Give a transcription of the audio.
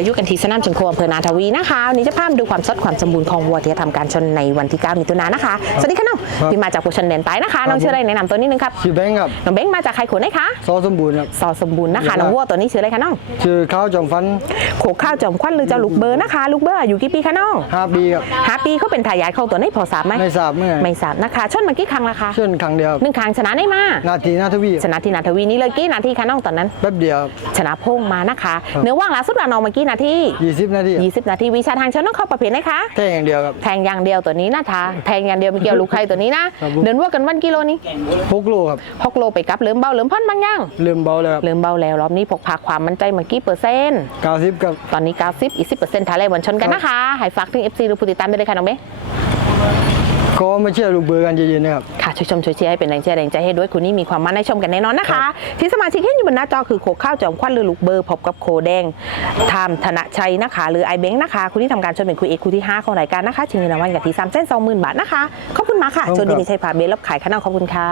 ที่สนามชนโคอำเภอนาทวีนะคะวันนี้จะพามาดูความสดความสมบูรณ์ของวัวที่จะทำการชนในวันที่ 9 มิถุนายนนะคะสวัสดีค่ะน้องครับพี่มาจากปูชนแดนใต้นะคะน้องชื่ออะไรแนะนำตัวนิดนึงครับชื่อแบงค์ครับน้องเบ้งมาจากใครขนไหนคะซอสมบูรณ์ครับสอสมบูรณ์นะคะครับน้องวัวตัวนี้ชื่ออะไรคะน้องชื่อข้าวจอมฟันโขกข้าวจอมควันหรือเจ้าลูกเบอร์นะคะลูกเบอร์อายู่กี่ปีคะน้องห้าปีครับห้าปีเขาเป็นทายาทของตัวนี้พอทราบไหมไม่ทราบเมื่อไงไม่ทราบนะคะชนมากี่ครั้งละคะเชื่อนครั้งเดียวครับหนึ่งครั้งชนะได้มานาทีนาทวีชนะที่นาทวีนี่เลยกี่นาทีคะน้องตอนนั้นแป๊บเดียวชนะโพงมานะคะครับเนื้อว่างล่าสุดว่าน้องมากี่นาทียี่สิบนาทีครับ20 นาทีวิชาทางชนต้องเข้าประเภทไหนคะแค่อย่างเดียวครับ แทงอย่างเดียวตัวนี้นะคะแทงอย่างเดียวไม่เกี่ยวลูกใครตัวนี้นะ ครับผม เดินวัวกันวันกิโลนี้พกโลครับหกโลไปกลับเหลืมเบาเหลืมพันบางอย่างลืมเบาเลยครับเหลืมเบาแล้วรอบนี้พกพาความมั่นใจมากี่เปอร์เซ็นต์เก้าสิบกับ ตอนนี้ 90อีก10เปอร์เซ็นต์ทาเลวันชนกันนะคะ ให้ฝากถึง FC หรือผู้ติดตามไปเลยค่ะน้องเมย์ ก็มาเชื่อลูกเบอร์กันเย็นๆนะครับ ค่ะช่วยชมช่วยเชียร์ให้เป็นแรงเชียร์แรงใจให้ด้วยคุณนี่มีความมั่นในชมกันแน่นอนนะคะ ที่สมาชิกที่อยู่บนหน้าจอคือโคข้าวจอมควันหรือลูกเบอร์พบกับโคแดงทามธนชัยนะคะ หรือไอเบงค์นะคะ คุณนี่ทำการชนเป็นคุยเอกคุณที่ 5 ของรายการนะคะชิงเงินรางวัลกับที่สามเส้นสองหมื่นบาทนะคะขอบคุณมากค่ะโชคดีมีชัยพาเบลรับขายขนมขอบคุณค่ะ